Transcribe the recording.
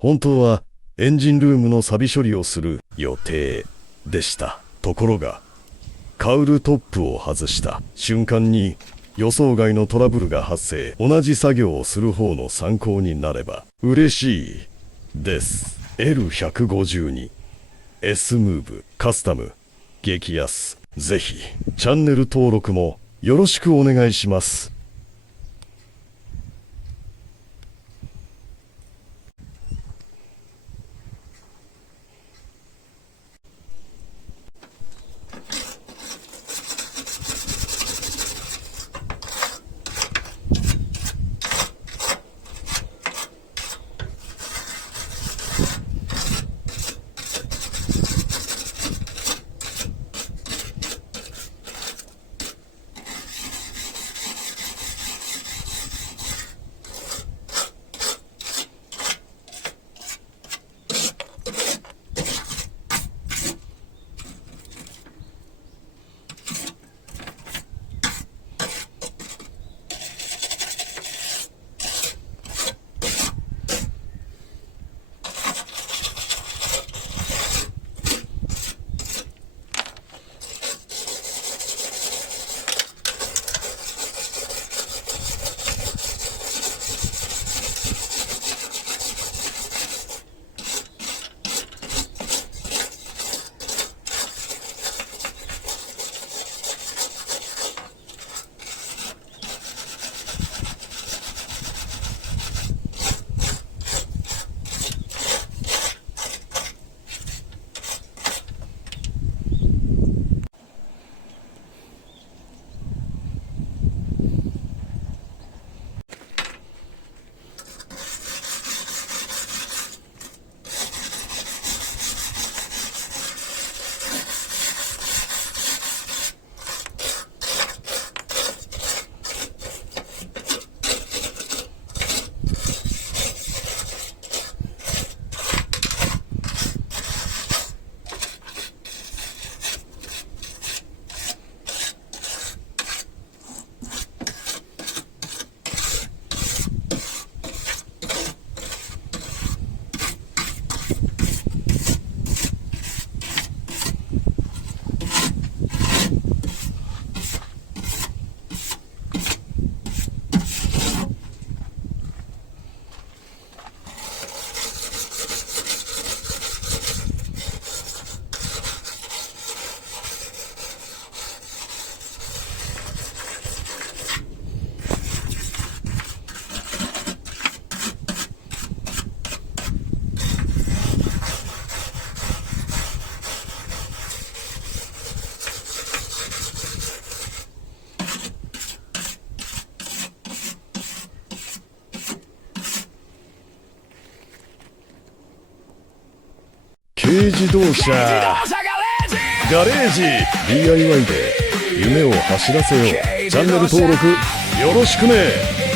本当はエンジンルームの錆び処理をする予定でした。ところが、カウルトップを外した瞬間に予想外のトラブルが発生。同じ作業をする方の参考になれば嬉しいです。L152 S ムーブカスタム激安。ぜひチャンネル登録もよろしくお願いします。軽自動車ガレージ DIY で夢を走らせよう。チャンネル登録よろしくね。